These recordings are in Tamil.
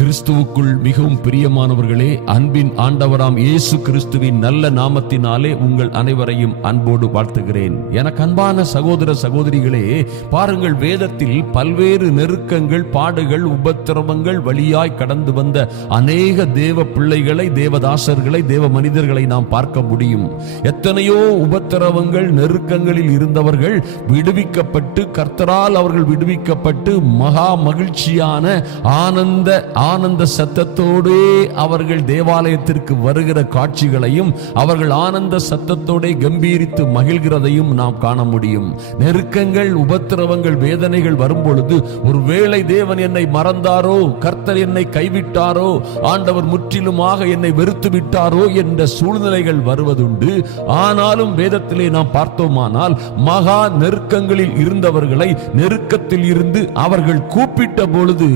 கிறிஸ்துவுக்குள் மிகவும் பிரியமானவர்களே அன்பின் ஆண்டவராம் இயேசு கிறிஸ்துவின் நல்ல நாமத்தினாலே உங்கள் அனைவரையும் அன்போடு வாழ்த்துகிறேன். எனக்கு அன்பான சகோதர சகோதரிகளே பாருங்கள் வேதத்தில் பல்வேறு நெருக்கங்கள் பாடுகள் உபத்திரவங்கள் வழியாய் கடந்து வந்த அநேக தேவ பிள்ளைகளை தேவதாசர்களை தேவ மனிதர்களை நாம் பார்க்க முடியும். எத்தனையோ உபத்திரவங்கள் நெருக்கங்களில் இருந்தவர்கள் விடுவிக்கப்பட்டு கர்த்தரால் அவர்கள் விடுவிக்கப்பட்டு மகா மகிழ்ச்சியான ஆனந்த ஆனந்த சத்தத்தோடே அவர்கள் தேவாலயத்திற்கு வருகிற காட்சிகளையும் அவர்கள் ஆனந்த சத்தத்தோடே கம்பீரித்து மகிழ்கிறதையும் நாம் காண முடியும். நெருக்கங்கள் உபத்திரவங்கள் வேதனைகள் வரும்பொழுது ஒருவேளை தேவன் என்னை மறந்தாரோ கர்த்தர் என்னை கைவிட்டாரோ? ஆண்டவர் முற்றிலுமாக என்னை வெறுத்து விட்டாரோ என்ற சூழ்நிலைகள் வருவதுண்டு. ஆனாலும் வேதத்திலே நாம் பார்த்தோமானால் மகா நெருக்கங்களில் இருந்தவர்களை நெருக்கத்தில் இருந்து அவர்கள் கூப்பிட்ட பொழுது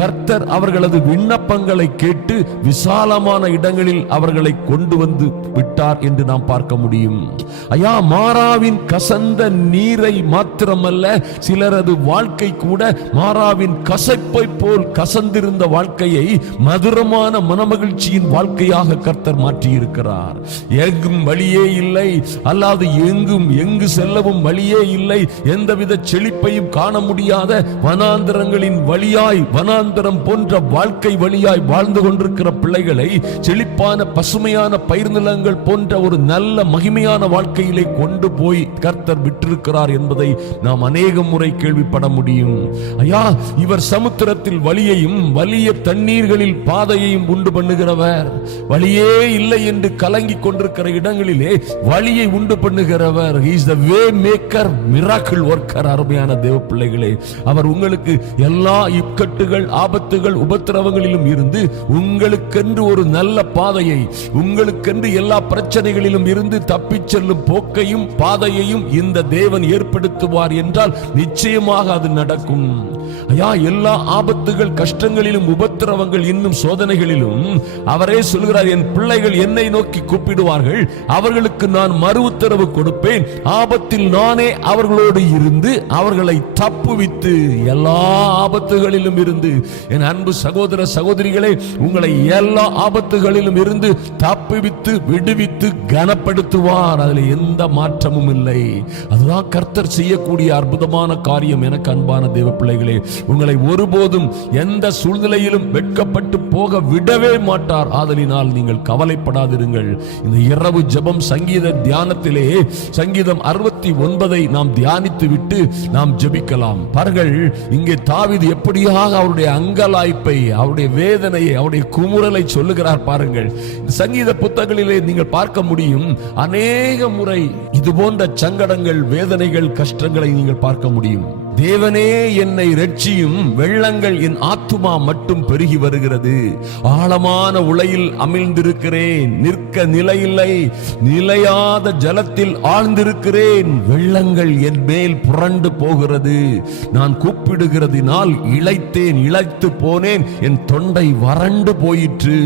கர்த்தர் அவர்களது விண்ணப்பங்களை கேட்டு விசாலமான இடங்களில் அவர்களை கொண்டு வந்து விட்டார் என்று நாம் பார்க்க முடியும். ஐயா மாறாவின் கசந்த நீரை மாத்திரமல்ல சிலரது வாழ்க்கை கூட மாறாவின் கசப்பை போல் கசந்து இருந்த வாழ்க்கையை மதுரமான மனமகிழ்ச்சியின் வாழ்க்கையாக கர்த்தர் மாற்றியிருக்கிறார். எங்கும் வழியே இல்லை. அல்லாது எங்கும் எங்கு செல்லவும் வழியே இல்லை. எந்தவித செழிப்பையும் காண முடியாத வனாந்தரங்களின் வழியாய் வனாந்தரம் போன்ற வாழ்க்கை வழியாய் வாழ்ந்து கொண்டிருக்கிற பிள்ளைகளை செழிப்பான பசுமையான பயிர் நிலங்கள் போன்ற ஒரு நல்ல மகிமையான வாழ்க்கையிலே கொண்டு போய் கர்த்தர் விட்டிருக்கிறார் என்பதை நாம் அநேக முறை கேள்விப்பட முடியும். ஐயா இவர் சமுத்திரத்தில் வழியையும் வலிய தண்ணீர்களில் பாதையையும் உண்டு பண்ணுகிறவர். வழியே இல்லை என்று கலங்கி கொண்டிருக்கிற இடங்களிலே வழியை உண்டு பண்ணுகிறவர். Is the way maker miracle worker அருமையான தேவ பிள்ளைகளே. அவர் உங்களுக்கு எல்லா இக்கட்டுகள் ஆபத்துகள் உபத்திரவங்களிலும் இருந்து உங்களுக்கென்று ஒரு நல்ல பாதையை உங்களுக்கென்று எல்லா பிரச்சனைகளிலும் இருந்து தப்பிச் செல்லும் போக்கையும் பாதையையும் இந்த தேவன் ஏற்படுத்துவார் என்றால் நிச்சயமாக அது நடக்கும். ஐயா எல்லா ஆபத்துகள் கஷ்டங்களிலும் உபத்திரவங்கள் இன்னும் சோதனைகளிலும் அவரே சொல்கிறார் என் பிள்ளைகள் என்னை நோக்கி கூப்பிடுவார்கள். அவர்களுக்கு நான் மறு உத்தரவு கொடுப்பேன். ஆபத்தில் நானே அவர்களோடு இருந்து அவர்களை தப்புவித்து எல்லா ஆபத்துகளிலும் இருந்து என் அன்பு சகோதர சகோதரிகளே உங்களை எல்லா ஆபத்துகளிலும் இருந்து தப்புவித்து விடுவித்து கனப்படுத்துவார். அதில் எந்த மாற்றமும் இல்லை. அதுதான் கர்த்தர் செய்யக்கூடிய அற்புதமான காரியம். எனக்கு அன்பான தேவ பிள்ளைகளே உங்களை ஒருபோதும் எந்த சூழ்நிலையிலும் வெட்கப்பட்டு போக விடவே மாட்டார். ஆதலினால் நீங்கள் கவலைப்படாதிருங்கள். இந்த இரவு ஜெபம் சங்கீத தியானத்திலே சங்கீதம் அறுபத்தி ஒன்பதை நாம் தியானித்து விட்டு நாம் ஜெபிக்கலாம். பாருங்கள் இங்கே தாவிது எப்படியாக அவருடைய அங்கலாய்ப்பை அவருடைய வேதனையை அவருடைய குமுறலை சொல்லுகிறார் பாருங்கள். சங்கீத புத்தகங்களிலே நீங்கள் பார்க்க முடியும் அநேக முறை இது போன்ற சங்கடங்கள் வேதனைகள் கஷ்டங்களை நீங்கள் பார்க்க முடியும். தேவனே என்னை ரட்சியும் வெள்ளங்கள் என் ஆத்துமா மட்டும் பெருகி வருகிறது. ஆழமான உலையில் அமிழ்ந்திருக்கிறேன். நிற்க நிலையில்லை. நிலையாத ஜலத்தில் ஆழ்ந்திருக்கிறேன். வெள்ளங்கள் என் மேல் புரண்டு போகிறது. நான் கூப்பிடுகிறதினால் இழைத்தேன் இழைத்து போனேன். என் தொண்டை வறண்டு போயிற்று.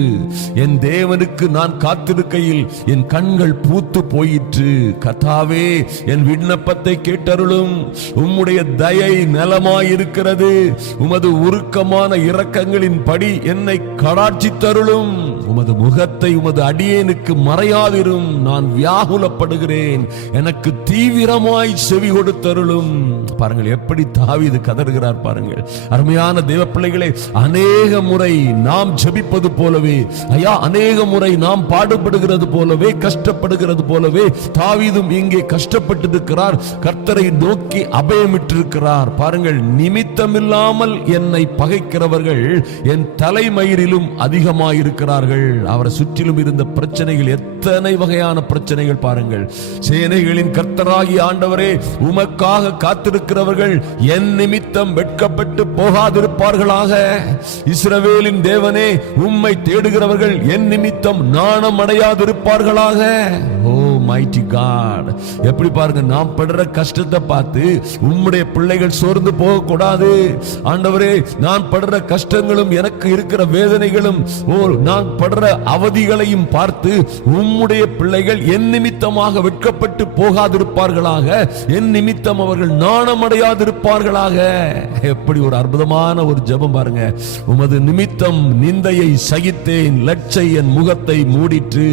என் தேவனுக்கு நான் காத்திருக்கையில் என் கண்கள் பூத்து போயிற்று. கதாவே என் விண்ணப்பத்தை கேட்டருளும். உம்முடைய தயை நலமாயிருக்கிறது. உமது உருக்கமான இரக்கங்களின் படி என்னை கடாட்சி தருளும். உமது முகத்தை உமது அடியேனுக்கு மறையாதிரும். நான் வியாகுலப்படுகிறேன். எனக்கு தீவிரமாய் செவி கொடுத்தருளும். பாருங்கள் எப்படி தாவீது கதறுகிறார் பாருங்கள். அருமையான தேவ பிள்ளைகளே அநேக முறை நாம் ஜபிப்பது போலவே ஐயா அநேக முறை நாம் பாடுபடுகிறது போலவே கஷ்டப்படுகிறது போலவே தாவீதும் இங்கே கஷ்டப்பட்டிருக்கிறார். கர்த்தரை நோக்கி அபயமிட்டிருக்கிறார். பாருங்கள் நிமித்தமில்லாமல் என்னை பகைக்கிறவர்கள் என் தலைமயிரிலும் அதிகமாயிருக்கிறார்கள். அவரை சுற்றிலும் இருந்த பிரச்சனைகள் எத்தனை வகையான பிரச்சனைகள் பாருங்கள். சேனைகளின் கர்த்தராகி ஆண்டவரே உமக்காக காத்திருக்கிறவர்கள் என் நிமித்தம் வெட்கப்பட்டு போகாதிருப்பார்களாக. இஸ்ரவேலின் தேவனே உம்மை தேடுகிறவர்கள் என் நிமித்தம் நாணம் அடையாதிருப்பார்களாக ஓ மைட்டி காட் எப்படி பாருங்க நாம் படுற கஷ்டத்தை பார்த்து உம்முடைய பிள்ளைகள் சோர்ந்து போக கூடாது ஆண்டவரே நான் படுற கஷ்டங்களும் எனக்கு இருக்கிற வேதனைகளும் ஓ நான் படுற அவதிகளையும் பார்த்து உம்முடைய பிள்ளைகள் என் நிமித்தமாக வெட்கப்பட்டு போகாதிருப்பார்களாக. என் நிமித்தம் அவர்கள் நாணமடையாதிருப்பார்களாக. எப்படி ஒரு அற்புதமான ஒரு ஜெபம் பாருங்க. உமது நிமித்தம் நிந்தையை சகித்தேன் லட்சை என் முகத்தை மூடிற்று.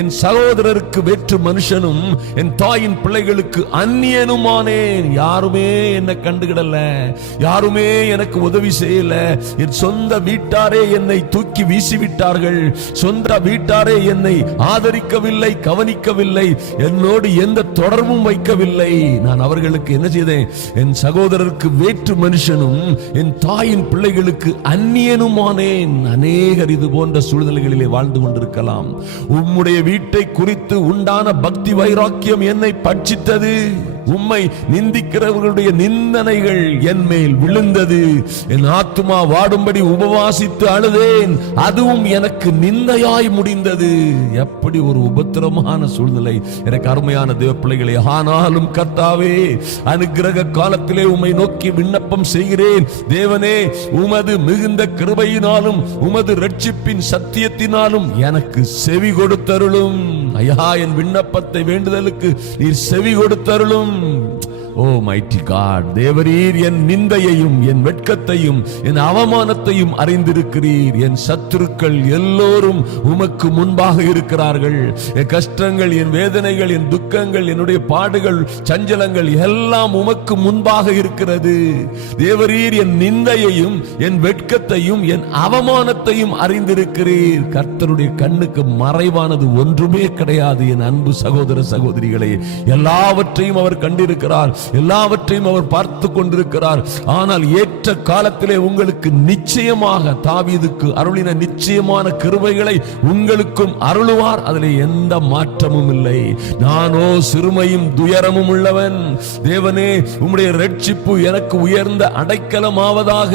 என் சகோதரருக்கு வெற்று மனுஷனும் என் தாயின் பிள்ளைகளுக்கு அந்நியனுமானேன். யாருமே என்னை கண்டுகிடல. யாருமே எனக்கு உதவி செய்யல. என் சொந்த வீட்டாரே என்னை தூக்கி வீசிவிட்டார்கள். சொந்த வீட்டாரே என்னை ஆதரிக்கவில்லை கவனிக்கவில்லை. என்னோடு எந்த தொடர்பும் வைக்கவில்லை. நான் அவர்களுக்கு என்ன செய்தேன்? என் சகோதரருக்கு வேற்று மனுஷனும் என் தாயின் பிள்ளைகளுக்கு அந்நியனுமானேன். அநேகர் இது போன்ற சூழ்நிலைகளிலே வாழ்ந்து கொண்டிருக்கலாம். உம்முடைய வீட்டை குறித்து உண்டான பக்தி வைராக்கியம் என்னை பட்சித்தது. உம்மை நிந்திக்கிறவர்களுடைய நிந்தனைகள் என் மேல் விழுந்தது. என் ஆத்துமா வாடும்படி உபவாசித்து அழுதேன். அதுவும் எனக்கு நிந்தையாய் முடிந்தது. எப்படி ஒரு உபத்திரமான சூழ்நிலை. எனக்கு அருமையான தேவ பிள்ளைகளே ஆனாலும் கர்த்தாவே அனுகிரக காலத்திலே உம்மை நோக்கி விண்ணப்பம் செய்கிறேன். தேவனே உமது மிகுந்த கிருபையினாலும் உமது ரட்சிப்பின் சத்தியத்தினாலும் எனக்கு செவி கொடுத்தருளும். ஐயா என் விண்ணப்பத்தை வேண்டுதலுக்கு நீர் செவி கொடுத்தருளும். Mm. ஓ மைட்டி காட் தேவரீர் என் நிந்தையையும் என் வெட்கத்தையும் என் அவமானத்தையும் அறிந்திருக்கிறீர். என் சத்துருக்கள் எல்லோரும் உமக்கு முன்பாக இருக்கிறார்கள். என் கஷ்டங்கள் என் வேதனைகள் என் துக்கங்கள் என்னுடைய பாடுகள் சஞ்சலங்கள் எல்லாம் உமக்கு முன்பாக இருக்கிறது. தேவரீர் என் நிந்தையையும் என் வெட்கத்தையும் என் அவமானத்தையும் அறிந்திருக்கிறீர். கர்த்தருடைய கண்ணுக்கு மறைவானது ஒன்றுமே கிடையாது என் அன்பு சகோதர சகோதரிகளே. எல்லாவற்றையும் அவர் கண்டிருக்கிறார். எல்லாவற்றையும் அவர் பார்த்து கொண்டிருக்கிறார். ஆனால் ஏற்ற காலத்திலே உங்களுக்கு நிச்சயமாக தாவீதுக்கு அருளின நிச்சயமான கிருபைகளை உங்களுக்கும் அருளுவார். அதில் எந்த மாற்றமும் இல்லை. நானோ சிறுமையும் துயரமும் உள்ளவன். தேவனே உம்முடைய ரட்சிப்பு எனக்கு உயர்ந்த அடைக்கலமாவதாக.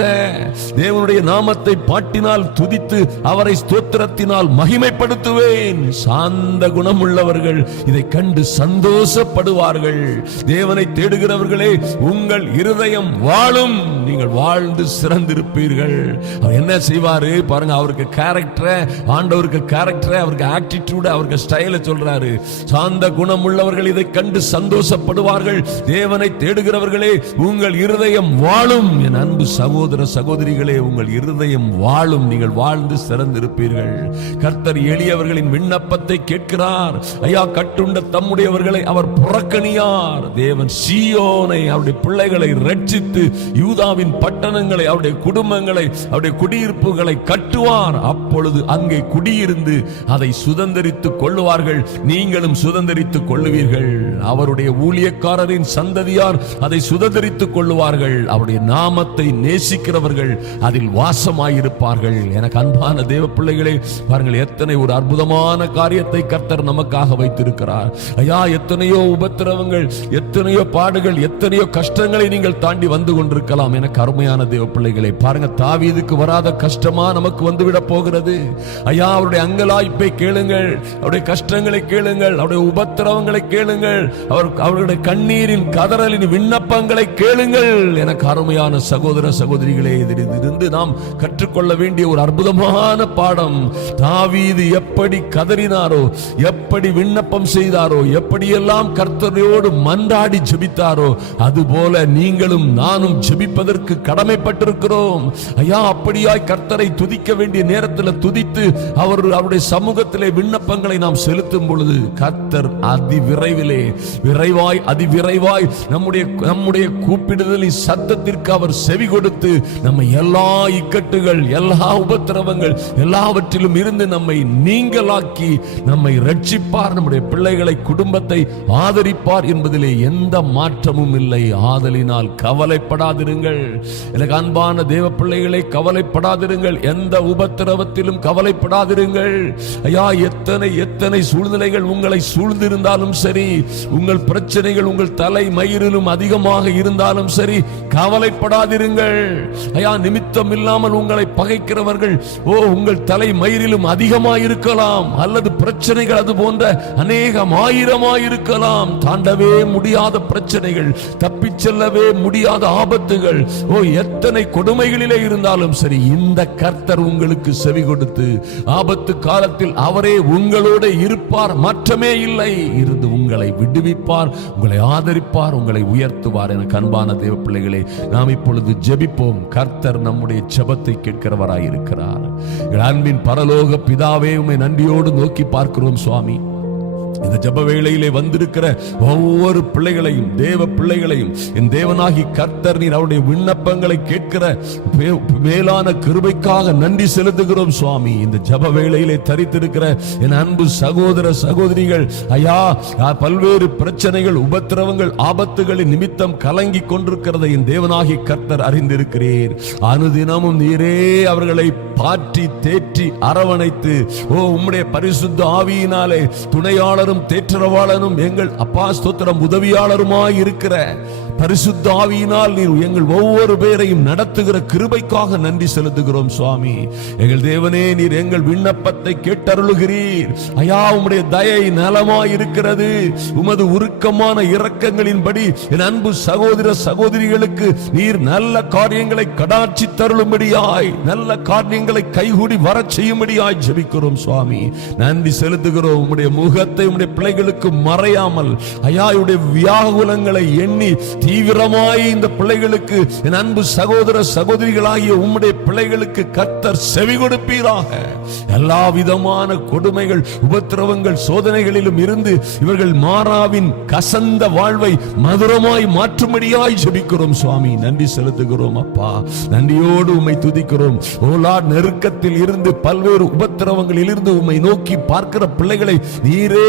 தேவனுடைய நாமத்தை பாட்டினால் துதித்து அவரை ஸ்தோத்திரத்தினால் மகிமைப்படுத்துவேன். சாந்த குணமுள்ளவர்கள் இதை கண்டு சந்தோஷப்படுவார்கள். தேவனை தேடுகிறவர்களே உங்கள் இருதயம் வாழும். நீங்கள் வாழ்ந்து சிறந்திருப்பீர்கள். அவர் என்ன செய்வாரு? பாருங்க அவருக்கு கேரக்டரை ஆண்டவருக்கு கேரக்டரை அவருக்கு ஆட்டிடியூட் அவருக்கு ஸ்டைலை சொல்றாரு. சாந்த குணம் உள்ளவர்கள் இதை கண்டு சந்தோஷப்படுவார்கள். தேவனை தேடுகிறவர்களே உங்கள் இருதயம் வாழும். என் அன்பு சகோதர சகோதரிகளே உங்கள் இருதயம் வாழும். நீங்கள் வாழ்ந்து சிறந்திருப்பீர்கள். கர்த்தர் எளியவர்களின் விண்ணப்பத்தை கேட்கிறார். ஐயா கட்டுண்ட தம்முடையவர்களை அவர் புறக்கணியார். தேவன் சீ சீயோனை அவருடைய பிள்ளைகளை ரட்சித்து யூதாவின் பட்டணங்களை அவருடைய குடும்பங்களை அவருடைய குடியிருப்புகளை கட்டுவார். அப்பொழுது அங்கே குடியிருந்து அதை சுதந்திரித்துக் கொள்ளுவார்கள். நீங்களும் சுதந்திரித்துக் கொள்ளுவீர்கள். அவருடைய ஊழியக்காரரின் சந்ததியார் அதை சுதந்திரித்துக் கொள்ளுவார்கள். அவருடைய நாமத்தை நேசிக்கிறவர்கள் அதில் வாசமாயிருப்பார்கள். எனக்கு அன்பான தேவ பிள்ளைகளே பாருங்கள் எத்தனை ஒரு அற்புதமான காரியத்தை கர்த்தர் நமக்காக வைத்திருக்கிறார். ஐயா எத்தனையோ உபத்திரவங்கள் எத்தனையோ பாடு ஆண்டுகள் எத்தனையோ கஷ்டங்களை நீங்கள் தாண்டி வந்து கொண்டிருக்கலாம். எனக்கு அருமையான தேவ பிள்ளைகளை பாருங்க தாவீதுக்கு வராத கஷ்டமா நமக்கு வந்துவிட போகிறது. ஐயா அவருடைய அங்கலாய்ப்பை கேளுங்கள் அவருடைய கஷ்டங்களை கேளுங்கள் அவருடைய உபத்திரவங்களை கேளுங்கள் அவர் அவருடைய கண்ணீரின் கதறலின் விண்ணப்பங்களை கேளுங்கள். எனக்கு அருமையான சகோதர சகோதரிகளே இதிலிருந்து நாம் கற்றுக்கொள்ள வேண்டிய ஒரு அற்புதமான பாடம். தாவீது எப்படி கதறினாரோ எப்படி விண்ணப்பம் செய்தாரோ எப்படியெல்லாம் கர்த்தரையோடு மன்றாடி ஜெபித்தாரோ அதுபோல நீங்களும் நானும் ஜெபிப்பதற்கு கடமைப்பட்டிருக்கிறோம். ஐயா அப்படியாய் கர்த்தரை துதிக்க வேண்டிய நேரத்தில் துதித்து அவர் அவருடைய சமூகத்திலே விண்ணப்பங்களை நாம் செலுத்தும் பொழுது கர்த்தர் அதி விரைவிலே விரைவாய் அதி விரைவாய் நம்முடைய நம்முடைய கூப்பிடுதலின் சத்தத்திற்கு அவர் செவி கொடுத்து நம்ம எல்லா இக்கட்டுகள் எல்லா உபத்திரவங்கள் எல்லாவற்றிலும் இருந்து நம்மை நீங்களாக்கி நம்மை ரட்சிப்பார். நம்முடைய பிள்ளைகளை குடும்பத்தை ஆதரிப்பார் என்பதிலே எந்த மாற்றமும் இல்லை. ஆதலினால் கவலைப்படாதிருங்கள். எனக்கு அன்பான தேவ பிள்ளைகளை கவலைப்படாதிருங்கள். எந்த உபத்திரவத்திலும் கவலைப்படாதிருங்கள். ஐயா எத்தனை எத்தனை சூழ்நிலைகள் உங்களை சூழ்ந்திருந்தாலும் சரி உங்கள் பிரச்சனைகள் உங்கள் தலை மயிரிலும் அதிகமாக இருந்தாலும் சரி கவலைப்படாதிருங்கள். ஐயா நிமித்தம் இல்லாமல் உங்களை பகைக்கிறவர்கள் ஓ உங்கள் தலை மயிரிலும் அதிகமாக இருக்கலாம் அல்லது பிரச்சனைகள் அது போன்ற அநேகம் ஆயிரமாயிருக்கலாம். தாண்டவே முடியாத பிரச்சனைகள் தப்பிச் செல்லவே முடியாத ஆபத்துகள். ஓ எத்தனை கொடுமைகளிலே இருந்தாலும் சரி இந்த கர்த்தர் உங்களுக்கு செவி கொடுத்து ஆபத்து காலத்தில் அவரே உங்களோட இருப்பார் மாற்றமே இல்லை. இருந்து உங்களை விடுவிப்பார் உங்களை ஆதரிப்பார் உங்களை உயர்த்துவார் என கண்பான தேவ பிள்ளைகளே நாம் இப்பொழுது ஜெபிப்போம். கர்த்தர் நம்முடைய ஜெபத்தை கேட்கிறவராய் இருக்கிறார் அன்பின் பரலோக பிதாவே உண்மை நன்றியோடு நோக்கி பார்க்கிறோம் சுவாமி. இந்த ஜப வேளையிலே வந்திருக்கிற ஒவ்வொரு பிள்ளைகளையும் தேவ பிள்ளைகளையும் என் தேவனாகி கர்த்தர் நீர் அவருடைய விண்ணப்பங்களை கேட்கிற மேலான கிருபைக்காக நன்றி செலுத்துகிறோம் சுவாமி. இந்த ஜப வேளையிலே தரித்திருக்கிற என் அன்பு சகோதர சகோதரிகள் ஐயா பல்வேறு பிரச்சனைகள் உபத்திரவங்கள் ஆபத்துகளின் நிமித்தம் கலங்கி கொண்டிருக்கிறத என் தேவனாகி கர்த்தர் அறிந்திருக்கிறீர். அனுதினமும் நீரே அவர்களை பாற்றி தேற்றி அரவணைத்து ஓ உம்முடைய பரிசுத்த ஆவியினாலே துணையாளரும் தேற்றரவாளனும் எங்கள் அப்பா ஸ்தோத்திரம் உதவியாளருமாய் இருக்கிற பரிசுத்தாவியினால் நீர் எங்கள் ஒவ்வொரு பேரையும் நடத்துகிற கிருபைக்காக நன்றி செலுத்துகிறோம் சுவாமி. எங்கள் தேவனே நீர் எங்கள் விண்ணப்பத்தை கேட்டருளுகிறீர். ஐயா உம்முடைய தயை நலமாய் இருக்கிறது உமது உருக்கமான இரக்கங்களின்படி என் அன்பு சகோதர சகோதரிகளுக்கு நீர் நல்ல காரியங்களை கடாட்சி தருளும்படியாய் நல்ல காரியங்களை கைகூடி வர செய்யும்படியாய் ஜெபிக்கிறோம் சுவாமி. நன்றி செலுத்துகிறோம். உம்முடைய முகத்தை உம்முடைய பிள்ளைகளுக்கு மறையாமல் ஐயா உடைய வியாகுலங்களை எண்ணி தீவிரமாய் இந்த பிள்ளைகளுக்கு என் அன்பு சகோதர சகோதரிகளாகிய உம்முடைய பிள்ளைகளுக்கு கத்தர் செவி கொடுப்பீராக. எல்லா விதமான கொடுமைகள் உபத்திரவங்கள் சோதனைகளிலும் இருந்து இவர்கள் மாறாவின் கசந்த வாழ்வை மதுரமாய் மாற்றும்படியாய் ஜெபிக்கிறோம் சுவாமி. நன்றி செலுத்துகிறோம் அப்பா. நன்றியோடு உம்மை துதிக்கிறோம். ஓலா நெருக்கத்தில் இருந்து பல்வேறு உபத்திரவங்களில் இருந்து உம்மை நோக்கி பார்க்கிற பிள்ளைகளை நீரே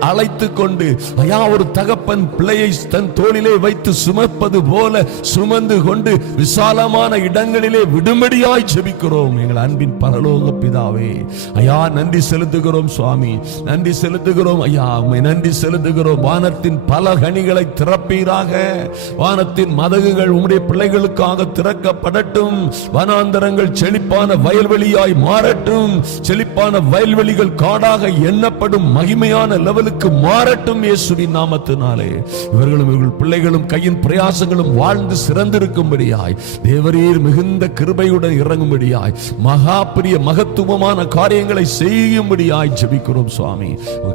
அழைத்து கொண்டு ஐயா ஒரு தகப்பன் பிள்ளையை தன் தோளிலே வைத்து சுமப்பது போல சுமந்து கொண்டு விசாலமான இடங்களிலே விடுமடியாய் ஜெபிக்கிறோம். எங்கள் அன்பின் பரலோக பிதாவே ஐயா நன்றி செலுத்துகிறோம் சுவாமி. நன்றி செலுத்துகிறோம் ஐயா உண்மை நன்றி செலுத்துகிறோம். வானத்தின் பல கனிகளை திறப்பீராக. வானத்தின் மதகுகள் உம்முடைய பிள்ளைகளுக்காக திறக்கப்படட்டும். வனாந்தரங்கள் செழிப்பான வயல்வெளியாய் மாறட்டும். செழிப்பான வயல்வெளிகள் காடாக எண்ணப்படும் மகிமையான லெவலுக்கு மாறட்டும் இயேசுவின் நாமத்தினாலே. இவர்களும் இவர்கள் பிள்ளைகளும் வேதனையின் பிரயாசங்களும் வாழ்ந்து சிறந்திருக்கும்படியாய் தேவரீர் மிகுந்த கிருபையுடன் இறங்கும்படியாய் மகா பெரிய மகத்துவமான காரியங்களை செய்யும்படியாய் ஜபிக்கிறோம் சுவாமி.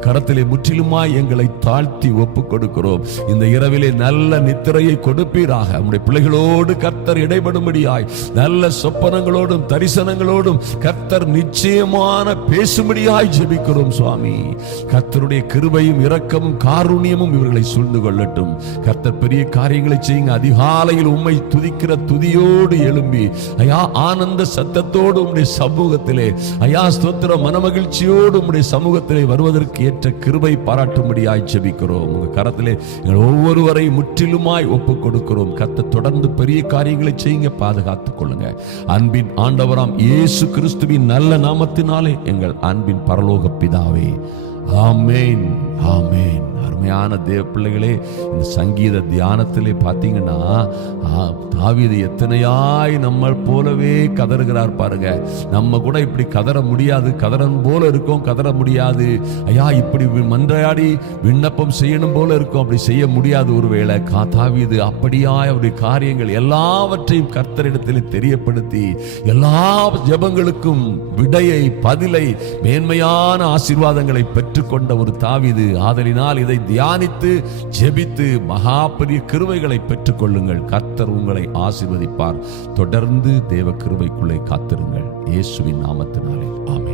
கரத்திலே முற்றிலுமாய் எங்களை தாழ்த்தி ஒப்பு கொடுக்கிறோம் இந்த இரவிலே நல்ல நித்திரையை கொடுப்பீராக. நம்முடைய பிள்ளைகளோடு கர்த்தர் இடைபடும்படியாய் நல்ல சொப்பனங்களோடும் தரிசனங்களோடும் கர்த்தர் நிச்சயமான பேசும்படியாய் ஜெபிக்கிறோம் சுவாமி. கர்த்தருடைய கிருபையும் இரக்கமும் காருண்யமும் இவர்களை சூழ்ந்து கொள்ளட்டும். கர்த்தர் பெரிய காரியங்களை செய்யுங்க. அதிகாலையில் உம்மை துதிக்கிற துதியோடு எழும்பி ஐயா ஆனந்த சத்தத்தோடு உம்முடைய சமூகத்திலே ஐயா ஸ்தோத்திர மனமகிழ்ச்சியோடு உம்முடைய சமூகத்திலே வருவதற்கு ஏற்ற கிருபை பாராட்டும்படியாய் ஜெபிக்கிறோம். உங்க கரத்திலே எங்கள் ஒவ்வொருவரை முற்றிலுமாய் ஒப்பு கொடுக்கிறோம் கத்த தொடர்ந்து பெரிய காரியங்களை செய்யுங்க பாதுகாத்துக் கொள்ளுங்க. அன்பின் ஆண்டவராம் இயேசு கிறிஸ்துவின் நல்ல நாமத்தினாலே எங்கள் அன்பின் பரலோக பிதாவே. ஆமேன் ஆமேன். அருமையான தேவ பிள்ளைகளே இந்த சங்கீத தியானத்திலே பார்த்தீங்கன்னா ஆ, தாவீது எத்தனையாய் நம்ம போலவே கதறுகிறார் பாருங்க. நம்ம கூட இப்படி கதற முடியாது கதறன் போல இருக்கோம் கதற முடியாது. ஐயா இப்படி மன்றையாடி விண்ணப்பம் செய்யணும் போல இருக்கும் அப்படி செய்ய முடியாது ஒருவேளை. கா தாவீது அப்படியாய் அவருடைய காரியங்கள் எல்லாவற்றையும் கர்த்தரிடத்தில் தெரியப்படுத்தி எல்லா ஜெபங்களுக்கும் விடையை பதிலை மேன்மையான ஆசீர்வாதங்களை பெற்றுக்கொண்ட ஒரு தாவீது ஆதலினால் இதை தியானித்து ஜெபித்து மகா பெரிய கிருவைகளை பெற்றுக்கொள்ளுங்கள். கர்த்தர் உங்களை ஆசிர்வதிப்பார். தொடர்ந்து தேவ கிருவைக்குள்ளே காத்திருங்கள். இயேசுவின் நாமத்தினாலே. ஆமாம்